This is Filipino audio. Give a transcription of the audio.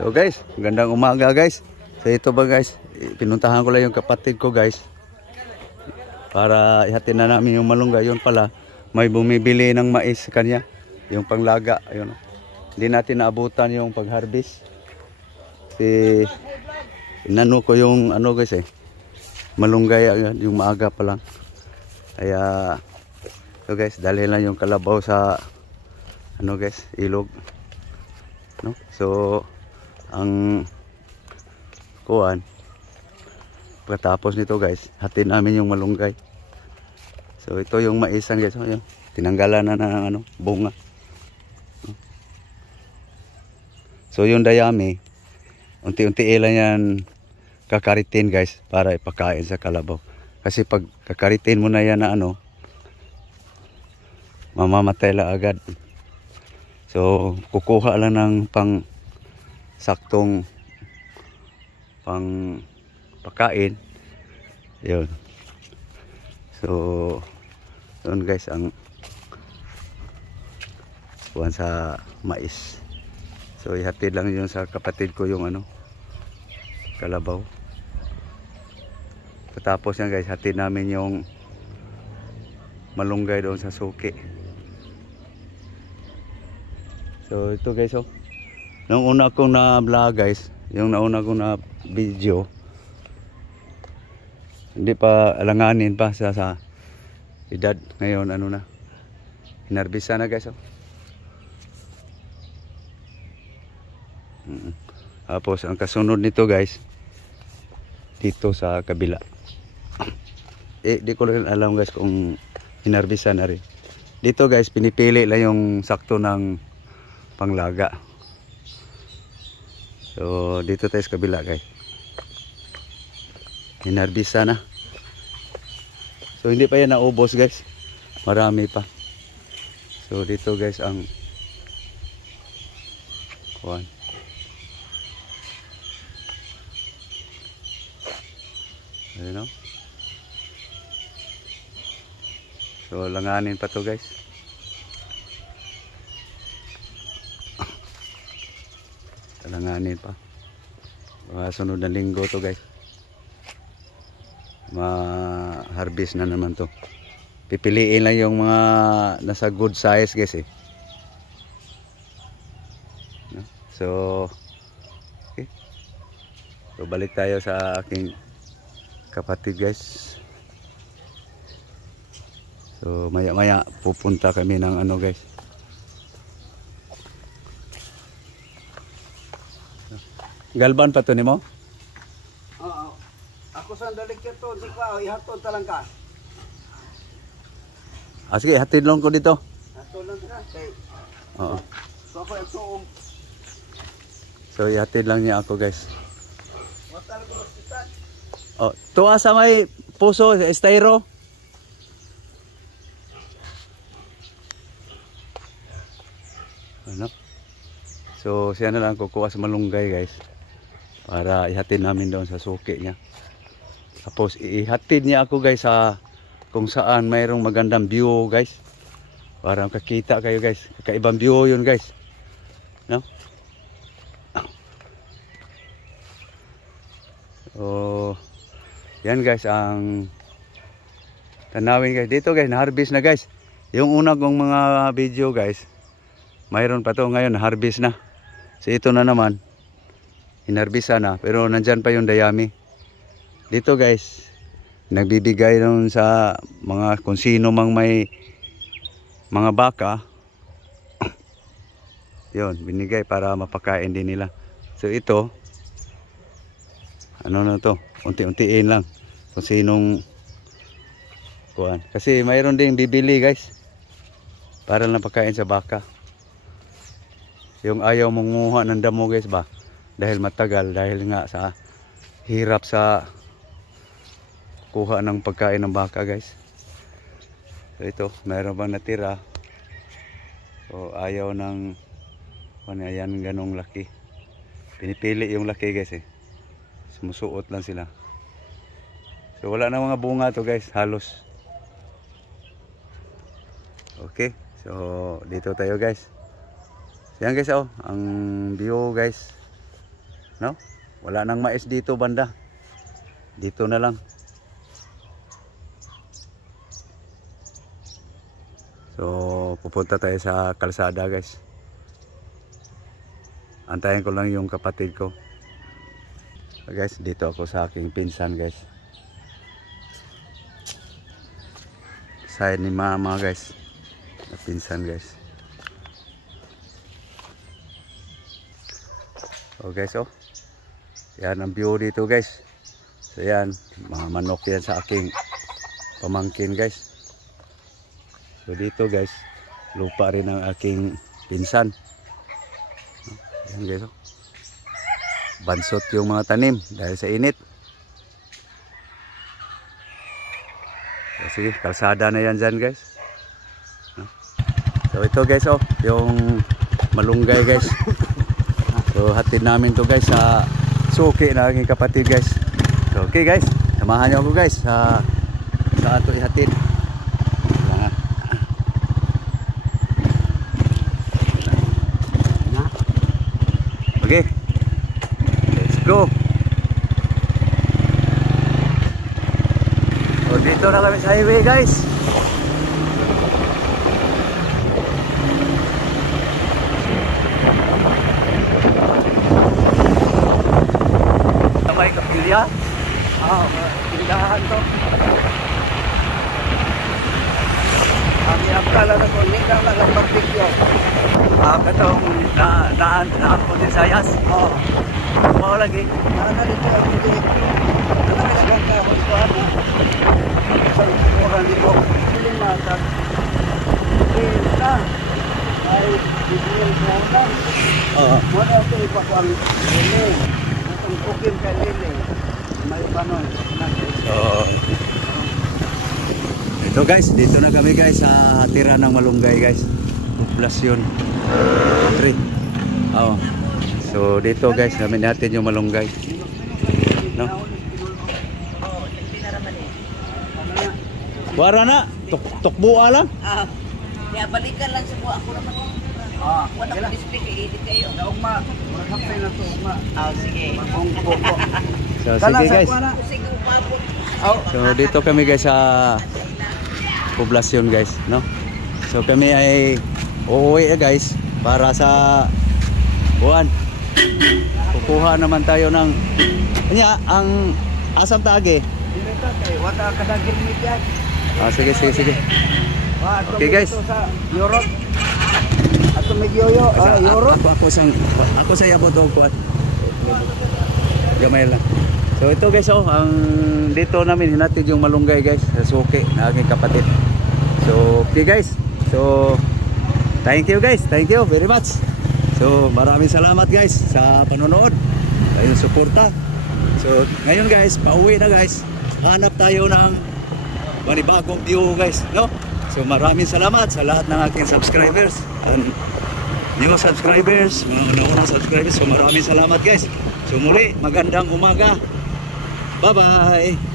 So guys, gandang umaga guys. So ito ba guys, pinuntahan ko lang yung kapatid ko guys. Para ihatid na namin yung malunggay. Yun pala, may bumibili ng mais sa kanya. Yung panglaga. Ayun. Hindi natin naabutan yung pag-harvest. Kasi inano ko yung ano guys malunggay yung maaga pa lang. Kaya so guys, dali lang yung kalabaw sa ano guys, ilog. No? So ang kuan pagkatapos nito guys, hatid namin yung malunggay. So ito yung maisan guys, oh, yun. Tinanggalan na ng ano, bunga. So yung dayami, unti-unti lang yan kakaritin guys para ipakain sa kalabaw. Kasi pag kakaritin mo na yan na ano, mamamatay lang agad. So kukuha lang ng pang saktong pang pakain. Yun. So yun guys ang buwan sa mais. So ihatid lang yun sa kapatid ko yung ano, kalabaw. Tapos yan guys, hatid namin yung malunggay doon sa suki. So ito guys, oh. Nung una kong na vlog guys, yung nauna kong na video, hindi pa alanganin pa sa edad. Ngayon ano na, hinarbisa na guys, oh. Tapos ang kasunod nito guys, dito sa kabila. Di ko rin alam guys kung hinarbisa na rin. Dito guys, pinipili lang yung sakto ng panglaga. So dito tayo sa kabila guys, hinarbisa na. So hindi pa yan naubos guys, marami pa. So dito guys ang kuwan. Ayun, no? So langanin pa to guys. Langanin pa. Sunod na linggo to guys, ma-harvest na naman to. Pipiliin lang yung mga nasa good size guys no? So okay. So balik tayo sa aking kapatid guys. So maya maya pupunta kami ng ano guys, Galban pa to nimo? Oo. Ako sandali kito, di ka ihatod talang ka. Sige, hatid lang ko dito. Hatod lang ka. Okay. Oo. So ako yung So ihatid lang niya ako guys. Watal ko bastitan. Oh, tuwa sa may puso, styro. Ano? So siya na lang kukuha sa malunggay guys, para ihatid namin doon sa suki niya. Tapos ihatid niya ako guys sa kung saan mayroong magandang view guys, para makakita kayo guys. Kakaibang view yun guys, no? So yan guys ang tanawin guys. Dito guys, na-harvest na guys. Yung una kong mga video guys, mayroon pa to, ngayon na-harvest na. So ito na naman, hinarbisa na, pero nandyan pa yung dayami. Dito guys, nagbibigay nun sa mga kung sino mang may mga baka. Yun, binigay para mapakain din nila. So ito, ano na to, unti-untiin lang kung sinong kuhan. Kasi mayroon din bibili guys, para lang pakain sa baka. Yung ayaw mong nguha ng damo guys ba, dahil matagal, dahil nga sa hirap sa kuha ng pagkain ng baka guys. So ito, mayroon bang natira, so ayaw ng ano yan, ganong laki. Pinipili yung laki guys sumusuot lang sila. So wala na mga bunga to guys, halos. Okay, so dito tayo guys. Yan guys, oh, ang view guys. no? Wala nang mais dito banda. Dito na lang. So, pupunta tayo sa kalsada, guys. Antayin ko lang yung kapatid ko. So, guys, dito ako sa aking pinsan, guys. Side ni mama, guys. Pinsan, guys. So, guys, oh. Yan ang view dito, guys. So, yan. Mga manok yan sa aking pamangkin, guys. So dito, guys, lupa rin ang aking pinsan. Ayan, guys, oh. Bansot yung mga tanim dahil sa init. So, sige, kalsada na yan dyan, guys. So ito, guys, oh, yung malunggay, guys. So hatid namin to, guys, sa suki na aking kapatid, guys. So, okay, guys, samahan niyo ako, guys, sa ato ihatid. Okay, let's go. So dito na kami sa highway, guys. May kapilya? Oo, tindahan to. Ang akala na ko, hindi lang lang ang barbecue. Katong naan po din sa Yas. Oo. Mau lagi. Ano dito ang hindi? Ano na nagkaka ako sa ano? Sa orang dito. Hindi matag. Ay, bibigyan ko lang. Oo. Wala ito iba ko ang lili. Ang kukim kay lili. May panon. Oo. Ito, guys, dito na kami, guys, sa tira ng malunggay, guys. Poblasyon 3. Oo. So dito, guys, namin natin yung malunggay. No? Wara na, tukbuha lang. Ya balikan lang sa buwa. Ako naman. Wala ko display kay edit kayo. Ugma, magkapay na to ugma. Sige. Magkongko. So sige, guys. Sige, upabot. So dito kami, guys, sa poblasyon, guys, no? So kami ay uuwi, guys, para sa buwan. Kukuha naman tayo ng ang asam taagi. Dili ka kay wata kadagil mi yan. Sige. Okay, guys. Sa Europe. Ato may yoyo, Europe. Ako sa yabot og kuat. Gamay lang. So ito, guys, oh, ang dito namin hinatid yung malunggay, guys, sa suki na aking kapatid. So okay, guys. So thank you, guys. Thank you very much. So maraming salamat, guys, sa panonood. Ayun, suporta. So ngayon, guys, pauwi na, guys. Hanap tayo ng panibagong view, guys, no? So maraming salamat sa lahat ng aking subscribers and new subscribers, mga unang subscribers. So maraming salamat, guys. So muli, magandang umaga. Bye-bye.